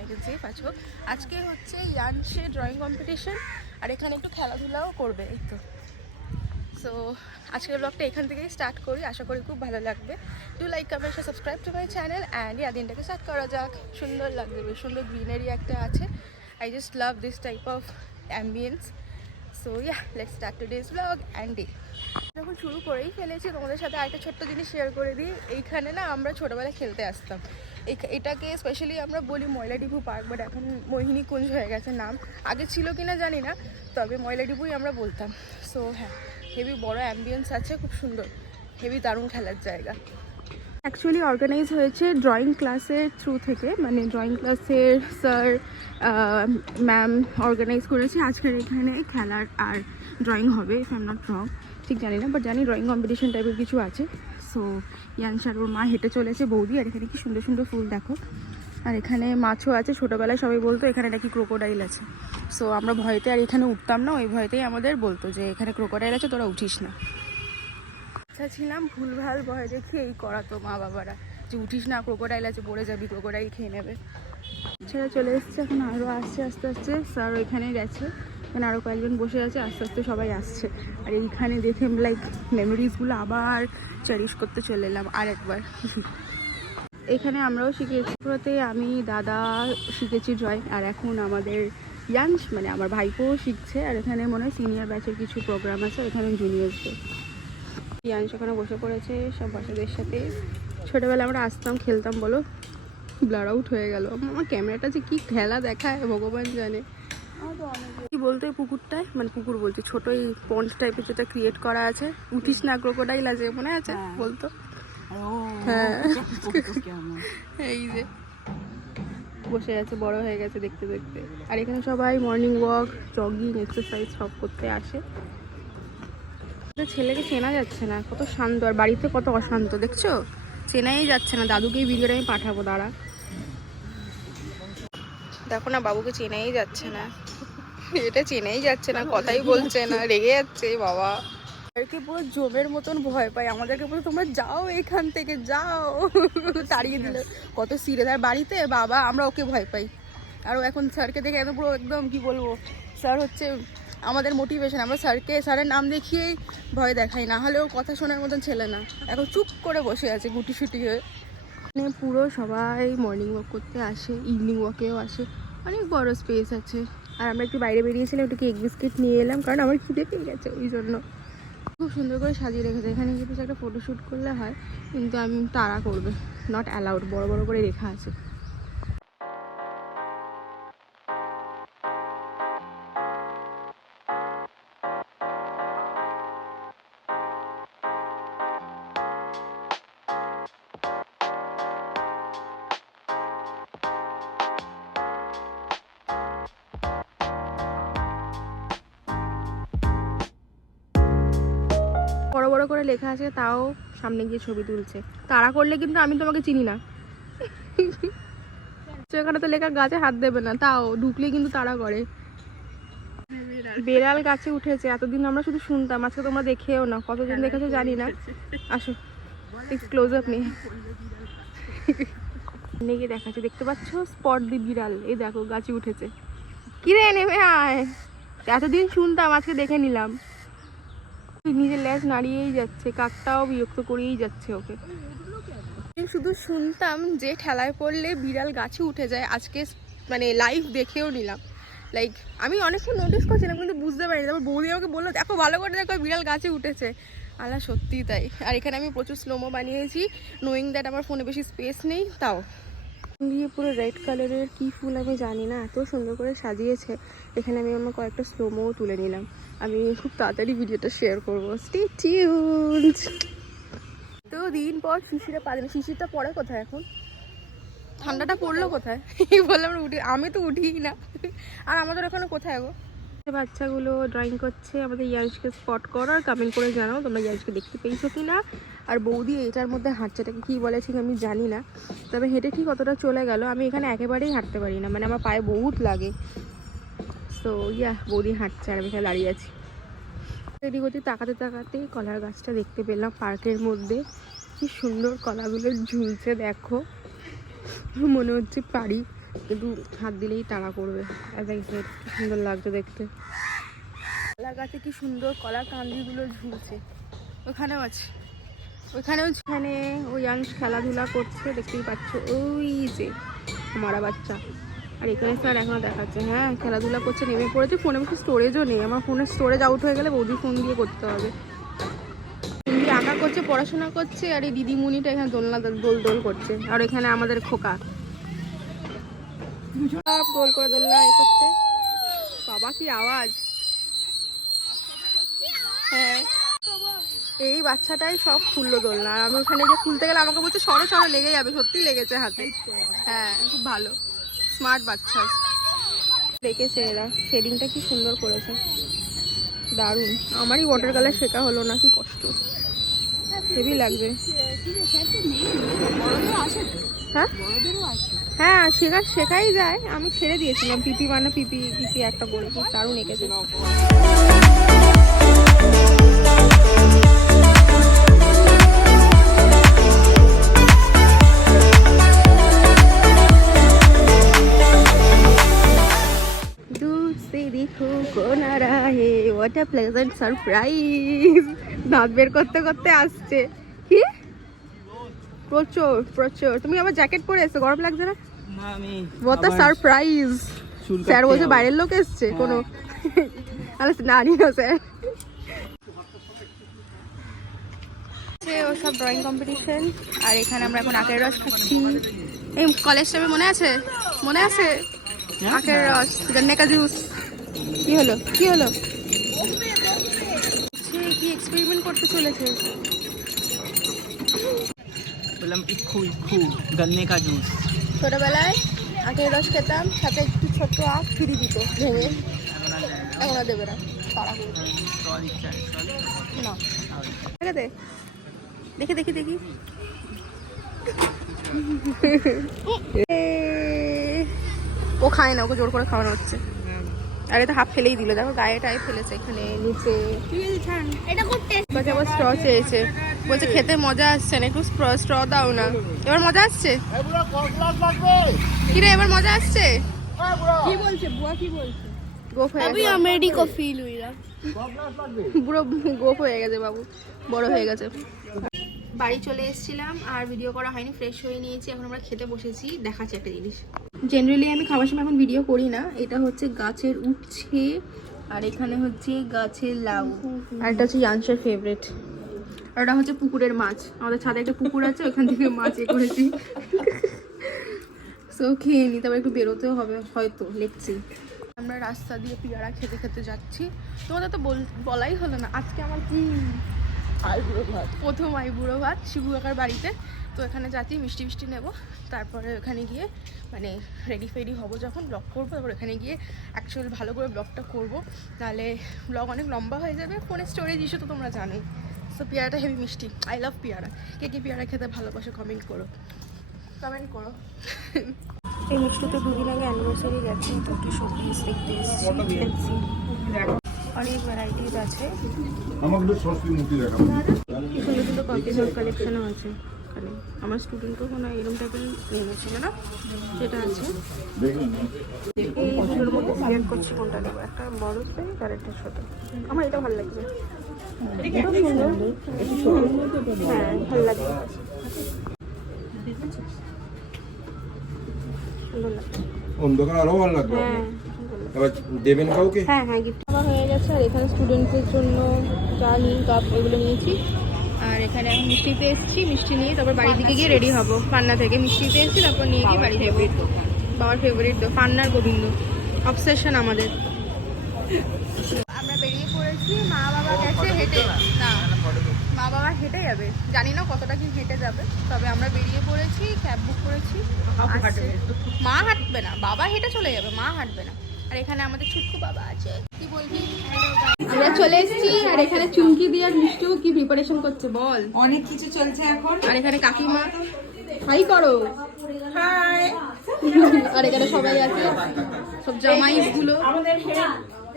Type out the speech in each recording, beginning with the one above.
Fine and safe আছো। আজকে হচ্ছে ইয়ানসে ড্রয়িং কম্পিটিশন, আর এখানে একটু খেলাধুলাও করবে। এই তো সো আজকের ব্লগটা এখান থেকেই স্টার্ট করি, আশা করি খুব ভালো লাগবে। Do like, comment, subscribe to my channel and দিনটাকে স্টার্ট করা যাক। সুন্দর লাগবে, বেশ সুন্দর গ্রিনারি একটা আছে। I just love this type of ambience. So let's start today's blog and day. যখন শুরু করেই ফেলেছি, তোমাদের সাথে আরেকটা ছোট্ট জিনিস শেয়ার করে দিই। এইখানে না আমরা ছোটোবেলায় খেলতে আসতাম। এটাকে স্পেশালি আমরা বলি ময়লাডিভু পার্ক, বাট এখন মোহিনী কুঞ্জ হয়ে গেছে নাম। আগে ছিল কিনা জানি না, তবে ময়লাডিভুই আমরা বলতাম। সো হ্যাঁ, হেভি বড় অ্যাম্বিয়েন্স আছে, খুব সুন্দর, হেভি দারুণ খেলার জায়গা। অ্যাকচুয়ালি অর্গানাইজ হয়েছে ড্রয়িং ক্লাসের থ্রু থেকে, মানে ড্রয়িং ক্লাসের স্যার ম্যাম অর্গানাইজ করেছে আজকের এখানে খেলার আর ড্রয়িং হবে। If I am not wrong, ঠিক জানি না, বাট জানি ড্রয়িং কম্পিটিশন টাইপের কিছু আছে। সো ইয়ানসার ওর মা হেঁটে চলেছে বৌদি, আর এখানে কি সুন্দর সুন্দর ফুল দেখো। আর এখানে মাছও আছে, ছোটোবেলায় সবাই বলতো এখানে নাকি ক্রোকোডাইল আছে। সো আমরা ভয়তে আর এখানে উঠতাম না, ওই ভয়তেই আমাদের বলতো যে এখানে ক্রোকোডাইল আছে, তোরা উঠিস না। ছিলাম ভুলভাল ভয় দেখি এই করাতো মা বাবারা যে উঠিস না, ক্রোকোডাইল আছে, পড়ে যাবি, ক্রোকোডাইল খেয়ে নেবে। ছেড়ে চলে এসছে, এখন আরও আসছে আস্তে আস্তে। স্যার ওইখানে গেছে, এখানে আরও কয়েকজন বসে আছে, আস্তে আস্তে সবাই আসছে। আর এইখানে দেখে লাইক মেমোরিজগুলো আবার চেরিশ করতে চলে এলাম আর একবার। এখানে আমরাও শিখেছি, পুরোতে আমি দাদা শিখেছি ড্রয়িং, আর এখন আমাদের ইয়াংস মানে আমার ভাইপোও শিখছে। আর এখানে মনে হয় সিনিয়র ব্যাচের কিছু প্রোগ্রাম আছে, এখানে জুনিয়রসদের। ইয়াংস ওখানে বসে পড়েছে সব বাচ্চাদের সাথে। ছোটোবেলা আমরা আসতাম, খেলতাম, বলো ব্লার আউট হয়ে গেল। আমার ক্যামেরাটা যে কি খেলা দেখায় ভগবান জানে। কি বলতো এই পুকুরটায়, মানে পুকুর বলতে ছোট এই পন্ড টাইপের যেটা ক্রিয়েট করা আছে, উঠিস না ক্রোকোডাইল আছে, মনে আছে বলতো? হ্যাঁ, এই যে বসে আছে, বড় হয়ে গেছে দেখতে দেখতে। আর এখানে সবাই মর্নিং ওয়াক, জগিং, এক্সারসাইজ সব করতে আসে। ছেলেকে চেনা যাচ্ছে না, কত শান্ত, আর বাড়িতে কত অশান্ত দেখছো, চেনাই যাচ্ছে না। দাদুকে এই ভিডিওটা আমি পাঠাবো, দাঁড়া। দেখো না, বাবুকে চেনাই যাচ্ছে না, এটা চেনাই যাচ্ছে না, কথাই বলছে না, রেগে যাচ্ছে বাবা। আমাদেরকে পুরো জমের মতন ভয় পায়, আমাদেরকে পুরো তোমরা যাও এখান থেকে যাও, তাড়িয়ে দিলে। কত সিরিয়াস। আর বাড়িতে বাবা আমরা ওকে ভয় পাই, আর এখন স্যারকে দেখে একদম পুরো একদম কি বলবো, স্যার হচ্ছে আমাদের মোটিভেশন। আমরা স্যারের নাম দেখিয়েই ভয় দেখাই, না হলেও কথা শোনার মতন ছেলে না। এখন চুপ করে বসে আছে গুটিসুটি হয়ে। মানে পুরো সবাই মর্নিং ওয়াক করতে আসে, ইভিনিং ওয়াকেও আসে, অনেক বড় স্পেস আছে। আর আমরা একটু বাইরে বেরিয়েছিলাম, একটু কেক বিস্কিট নিয়ে এলাম, কারণ আমার খিদে পেয়ে গেছে ওই জন্য। খুব সুন্দর করে সাজিয়ে রেখেছে। এখানে কিছু একটা ফটোশ্যুট করলে হয়, কিন্তু আমি তাড়া করবে, নট অ্যালাউড, বড় বড় করে লেখা আছে। বড় বড় করে লেখা আছে, তাও সামনে গিয়ে ছবি তুলছে। তাড়া করলে কিন্তু আমি তোমাকে চিনি না। এখানে তো লেখা গাছে হাত দেবে না, তাও ঢুকলে কিন্তু তাড়া করে। বেড়াল গাছে উঠেছে, এতদিন আমরা শুধু শুনতাম, আজকে তোমরা দেখেও না, কতদিন দেখেছো জানি না। আসো একটু ক্লোজ আপ নিয়ে গিয়ে দেখাচ্ছে, দেখতে পাচ্ছ স্পট দি বিড়াল, এই দেখো গাছে উঠেছে। কিরে নেমে আয়, এতদিন শুনতাম, আজকে দেখে নিলাম। নিজের ল্যাজ নাড়িয়েই যাচ্ছে, কাকটাও বিরক্ত করেই যাচ্ছে ওকে। শুধু শুনতাম যে ঠেলায় পড়লে বিড়াল গাছে উঠে যায়, আজকে মানে লাইভ দেখেও নিলাম। লাইক আমি অনেকক্ষণ নোটিস করছিলাম কিন্তু বুঝতে পারিনি, তারপর বৌদি আমাকে বললো দেখো ভালো করে দেখো বিড়াল গাছে উঠেছে। আল্লাহ সত্যিই তাই। আর এখানে আমি প্রচুর স্লোমো বানিয়েছি, নোয়িং দ্যাট আমার ফোনে বেশি স্পেস নেই। তাও দিয়ে পুরো রেড কালারের কি ফুল আমি জানি না, এত সুন্দর করে সাজিয়েছে। এখানে আমি আমার কয়েকটা স্লোমোও তুলে নিলাম। আমি খুব তাড়াতাড়ি ভিডিওটা শেয়ার করবো, স্টে টিউনড। তো দিন পর শিশিরে পারি না, শিশিরটা পড়ে কোথায় এখন, ঠান্ডাটা পড়লো কোথায় বললাম আমরা উঠি, আমি তো উঠিই না। আর আমাদের ওখানে কোথায় গো? বাচ্চাগুলো ড্রয়িং করছে। আমাদের ইয়াংসকে স্পট করো আর কমেন্ট করে জানাও তোমরা ইয়াংসকে দেখতে পেয়েছো কি না। আর বৌদি এটার মধ্যে হাঁটছেটাকে কী বলে ঠিক আমি জানি না, তবে হেঁটে ঠিক কতটা চলে গেল। আমি এখানে একেবারেই হাঁটতে পারি না, মানে আমার পায়ে বহুত লাগে। সো বৌদি হাঁটছে আর আমি এখানে দাঁড়িয়ে আছি। এদিক ওদিক তাকাতে তাকাতেই কলার গাছটা দেখতে পেলাম পার্কের মধ্যে। কি সুন্দর কলাগুলো ঝুলছে দেখো, মনে হচ্ছে পারি। কিন্তু হাত দিলেই তাড়া করবে। সুন্দর লাগছে দেখতে। কলা গাছে কি সুন্দর কলা কান্দিগুলো ঝুলছে। ওখানেও আছে, ওখানে ওই আংশ খেলাধুলা করছে, দেখতেই পাচ্ছ। ওই যে মারা বাচ্চা। আর এখানে স্যার এখনো দেখাচ্ছে, হ্যাঁ খেলাধুলা করছে, নেমে পড়েছে। ফোনে বেশি স্টোরেজও নেই, আমার ফোনের স্টোরেজ আউট হয়ে গেলে বৌদি ফোন দিয়ে করতে হবে। দিদি আঁকা করছে, পড়াশোনা করছে, আর এই দিদিমণিটা এখানে দোল করছে। আর এখানে আমাদের খোকা সব গোল করে দোলনা এ করছে। বাবা কি আওয়াজ! হ্যাঁ এই বাচ্চাটাই সব খুললো দোলনা, আর আমি ওখানে যে খুলতে গেলে আমাকে বলছে সরো সরো, লেগে যাবে। সত্যি লেগেছে হাতে। হ্যাঁ খুব ভালো, স্মার্ট বাচ্চা। দেখেছে এরা শেডিংটা কি সুন্দর করেছে, দারুণ। আমারই ওয়াটার কালার শেখা হলো না, কি কষ্ট, হেভি লাগবে। হ্যাঁ হ্যাঁ শেখাই যায়। আমি ছেড়ে দিয়েছিলাম, পিপি মানে পিপি একটা বলে, খুব দারুণ এঁকেছে। What a pleasant surprise! দাঁত বের করতে করতে আসছে। কি প্রচুর প্রচুর। তুমি আবার জ্যাকেট পরে এসছো, গরম লাগছে না? What a surprise! স্যার বলছে বাইরের লোক এসছে কোনো। আরে না নিও স্যার। ও সব ড্রয়িং কম্পিটিশন, আর এখানে আমরা এখন আখের রস খাচ্ছি। এই কলেজ টাইমে মনে আছে আখের রস, গন্নে কা জুস। কি হলো কি এক্সপেরিমেন্ট করতে চলেছে? বললাম ইক্ষু গন্নে কা জুস। ছোটবেলায় আখের রস খেতাম, সাথে একটু ছোট্ট আখ ফিরি দিত ভেঙে। এখন আর দেবে না, তারা না। দেখি দেখি দেখি ও খায় না, ওকে জোর করে খাওয়ানো হচ্ছে। আর এটা হাফ ফেলেই দিল, দেখো গায়ে টায়ে ফেলেছে এখানে নিচে। আবার স্ট্র চেয়েছে, বলছে খেতে মজা আসছে না, একটু স্ট্র দাও না। এবার মজা আসছে কিরে? এবার মজা আসছে? কি বলছে বুয়া, কি বলছে? গোফ হয়ে গেছে, আমেরিকা ফিল হইরা পুরো গোফ হয়ে গেছে বাবু, বড় হয়ে গেছে। বাড়ি চলে এসেছিলাম আর ভিডিও করা হয়নি, ফ্রেশ হয়ে নিয়েছি। এখন আমরা খেতে বসেছি। দেখাচ্ছি একটা জিনিস, জেনারেলি আমি খাবার সময় এখন ভিডিও করি না। এটা হচ্ছে গাছের উচ্ছে, আর এখানে হচ্ছে গাছের লাউ, আর এটা হচ্ছে ইয়াংশের ফেভারিট। আর ওটা হচ্ছে পুকুরের মাছ। আমাদের ছাদে একটা পুকুর আছে, ওখান থেকে মাছ এ করেছি। সো খেয়ে নি, তারপর একটু বেরোতেও হবে হয়তো, লিখছি। আমরা রাস্তা দিয়ে পেয়ারা খেতে খেতে যাচ্ছি। তোমাদের তো বলাই হলো না, আজকে আমার কি প্রথম আইবুড়ো ভাত শিবু কাকার বাড়িতে। তো এখানে যাচ্ছি, মিষ্টি মিষ্টি নেবো, তারপরে ওখানে গিয়ে মানে রেডি ফেডি হবো, যখন ব্লগ করবো তারপর ওখানে গিয়ে অ্যাকচুয়ালি ভালো করে ব্লগটা করবো, নাহলে ব্লগ অনেক লম্বা হয়ে যাবে। ফোনের স্টোরেজ ইস্যু তো তোমরা জানোই। সো পেয়ারাটা হেভি মিষ্টি, আই লাভ পেয়ারা। কে কে পেয়ারা খেতে ভালোবাসে কমেন্ট করো। এই মিষ্টিতে দুদিন আগে অ্যানিভার্সারি গেছে, তো একটু সবজি দেখতে এসেছি। অনেক ভ্যারাইটিস আছে, সুন্দর সুন্দর কফি জল কালেকশনও আছে এখানে। আমার স্টুডেন্টও কোনো এরকম টাইপের নিয়েছিল না, সেটা আছে। এই দুটোর মধ্যে সিলেক্ট করছি কোনটা নেবো, একটা বড় সাইজ আর একটা ছোট। আমার এটা ভালো লাগছে, হ্যাঁ ভালো লাগছে, সুন্দর লাগছে। অন্ধকার আরো ভালো লাগবে। এবার দেবেন কাউকে? হ্যাঁ হ্যাঁ, গিফট আমার হয়ে গেছে। আর এখানে স্টুডেন্টদের জন্য চা নিই, কাপ এগুলো নিয়েছি। আর এখানে এখন মিষ্টিতে এসেছি, মিষ্টি নিয়ে তারপর বাড়ির দিকে গিয়ে রেডি হবো। পান্না থেকে মিষ্টিতে এসেছি, তারপর নিয়ে গিয়ে বাড়ি যাবো। বাবার ফেভারিট তো পান্নার গোবিন্দ, অবসেশন আমাদের। আমরা বেরিয়ে পড়েছি, মা বাবা গেছে হেঁটে। না, মা বাবা হেঁটে যাবে, জানি না কতটা কি হেঁটে যাবে, তবে আমরা বেরিয়ে পড়েছি, ক্যাব বুক করেছি। মা হাঁটবে না, বাবা হেঁটে চলে যাবে, মা হাঁটবে না। আর এখানে আমাদের ছুটকু বাবা আছে। কি বলবি? আমরা চলে এসেছি, আর এখানে চুমকি দিয়ে আর মিষ্টু কি প্রিপারেশন করছে বল। অনেক কিছু চলছে এখন। আর এখানে কাকিমা হাই করো, হাই। আর এখানে সবাই আছে, সব জামাইগুলো।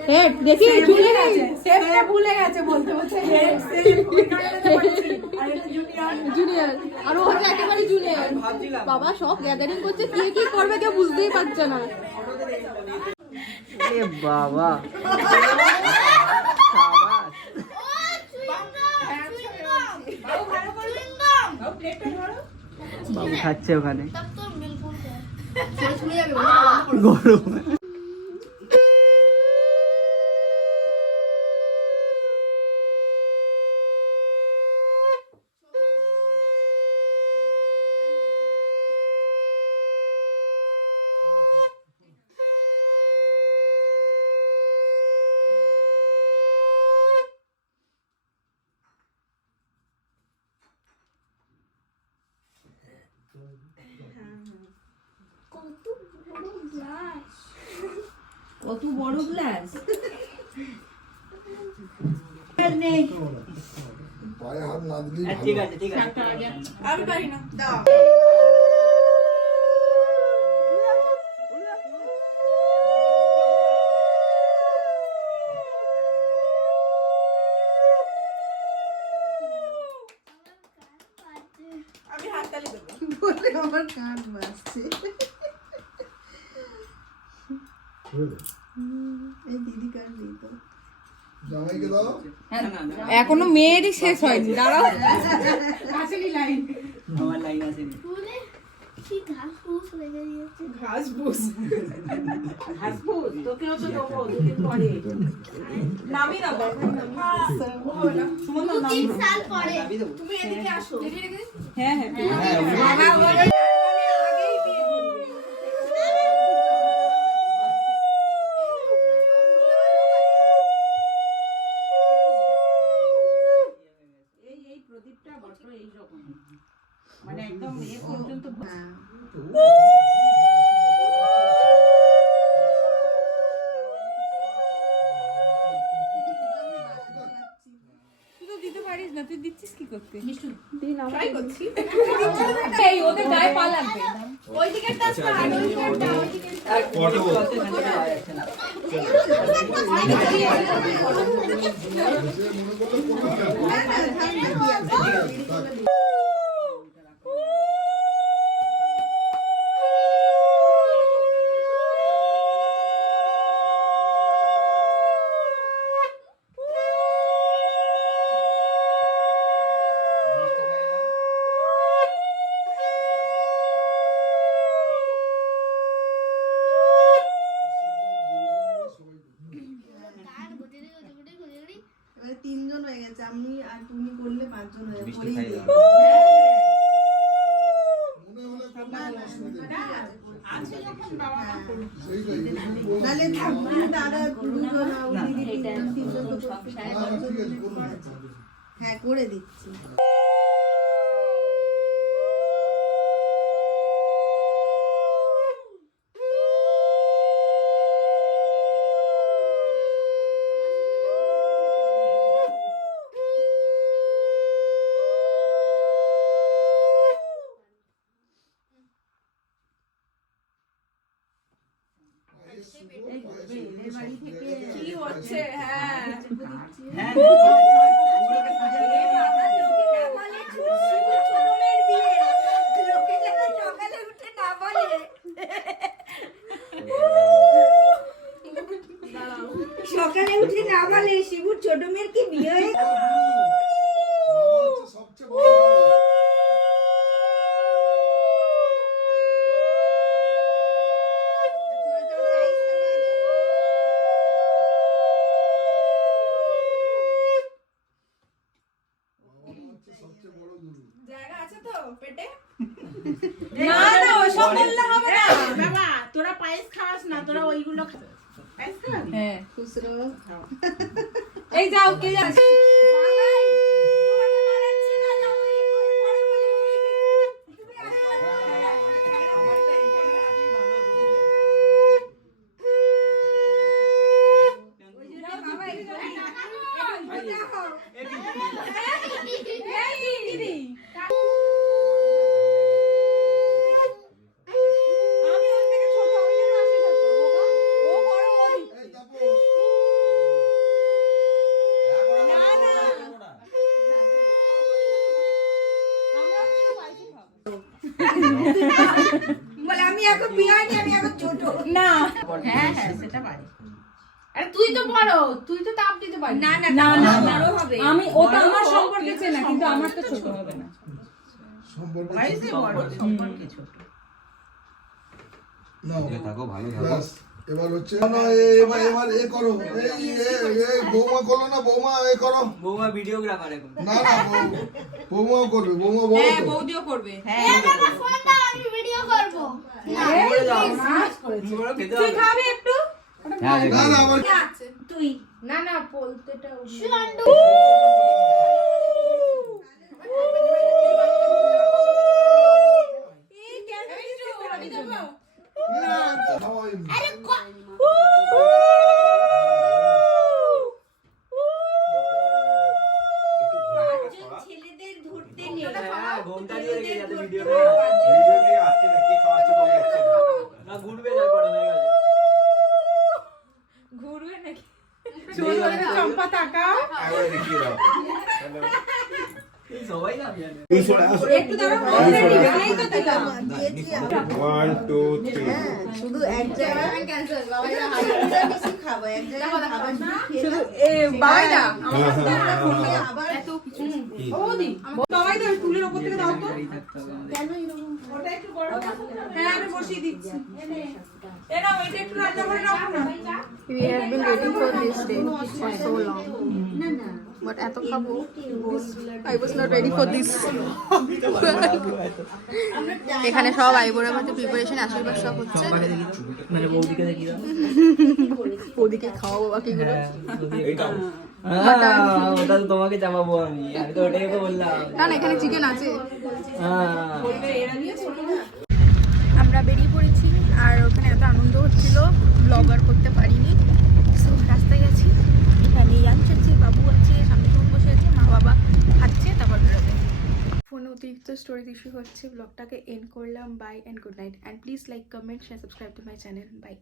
হেড দেখি ভুলে গেছে, সেটা ভুলে গেছে বলতে বলতে হেড জুনিয়র আর ও হচ্ছে একেবারে জুনিয়র। বাবা সব গ্যাদারিং করছে, কে কি করবে কেউ বুঝতেই পারছে না। এ বাবা বাবু খাচ্ছে ওখানে গরম। কত বড় গ্লাস ঠিক আছে ঠিক আছে আমি পারি না দাও। আমি হাততালি দেবো বলে আমার কান বাজছে। এই দিদি কান দিই তো এখনো মেয়েরই শেষ হয়নি, দাঁড়াও। আসেনি লাইন আমার লাইন আসেনি। ঘাস বুস তোকেও তো দেবো দুদিন পরে নামি না সুমন নাম দাবি দেবো। তুমি এদিকে আসো। হ্যাঁ হ্যাঁ এই প্রদীপটা বড় এইরকম মানে একদম এ পর্যন্ত দিতে পারিস না, তুই দিচ্ছিস কি করতে? ট্রাই করছি। এই ওদের গায়ে পা লাগবে। ওই দিকে টাচ কর, আর ওই দিকে দাও, ওই দিকে এবারে 3 জন হয়ে গেছে, আমি আর তুমি করলে 5 জন হয়ে মিষ্টি যাবে। খাই দাও। নালে তুমি দাদা দুজন আর দিদি 3 জন তো করতে। হ্যাঁ করে দিচ্ছি। কি হচ্ছে? হ্যাঁ হ্যাঁ সকালে উঠে না বলে শিবুর ছোট মেয়ের কি বিয়ে হয়ে জায়গা আছে তো পেটে? না না ওসব বললে হবে না বাবা, তোরা পায়েস খাস না, তোরা ওইগুলো পায়েস খাবি? হ্যাঁ খুচরো এই যাও কে যাচ্ছে? বিয়ে হয়নি, আমি এখন ছোট। না হ্যাঁ হ্যাঁ সেটা পারি। আরে তুই তো বড়, তুই তো তাপ দিতে পারবি। না না না না বড় হবে। আমি ওটা আমার সম্পর্কে চেনা, কিন্তু আমার তো ছোট হবে না। বয়সে বড়, সম্পর্কে ছোট। থাকো ভালো থাকো ব্যাস, এবার হচ্ছে না, এবার এবার এ করো, এই বৌমা করলো না, বৌমা এ করো। বৌমা ভিডিওগ্রাফার এখন। না না বৌমাও করবে, বৌমা বড় তো। বৌদিও করবে। করে দাও। তুমি বলো খেতে তুই হবে। খাবি একটু? না না আমার তুই না না বলতেটা ছেলেদের ধরতে নেই। হ্যাঁ, ঘোমটা দিয়ে রেখে যাতে ভিডিও ভিডিওতে আসছে না কি খাওয়াচ্ছে বোঝা যাচ্ছে না না ঘুরবে তারপরে হয়ে গেছে। ঘুরবে নাকি? সেই চম্পা তাকাও। একবার দেখিয়ে দাও এই সবাই না জানে। একটু দাঁড়াও, এই তো দিলাম। 1 2 3 শুধু এক জায়গায় বেশি খাবো, এক জায়গায় খাবার শুধু এ বাইরা আবার এত কিছু ওদি সবাই তো টুলের উপর থেকে দাও তো। গাড়ি থাকতে হবে আমাদের। কেন এরকম ওটা একটু বড় করো। হ্যাঁ আমি বসিয়ে দিচ্ছি। এ নাও এটা একটু রান্না করে রাখো না। We have been waiting for this day for so long. না না But এত খাবো, I was not ready for this. এখানে সব আইবুড়োর মধ্যে প্রিপারেশন, আশীর্বাদ সব হচ্ছে। মানে বৌদিকে দেখি দাও। ওদিকে খাওয়াবো বাকিগুলো। ওটা তো তোমাকে জামাবো আমি তো ওটাই তো বললাম। না না, এখানে চিকেন আছে। হ্যাঁ। আমরা বেরিয়ে পড়েছি, আর ওখানে এত আনন্দ হচ্ছিল, ব্লগ আর করতে পারিনি। সো রাস্তায় আছি, এখানে ইয়াঞ্চ আছে, বাবু আছে, সামনে ফোন বসে আছে, মা বাবা খাচ্ছে, তারপর বেরোবে। ফোনে অতিরিক্ত স্টোরেজ ইস্যু হচ্ছে, ব্লগটাকে এন্ড করলাম। Bye and good night, and please like, comment, share, subscribe to my channel. By.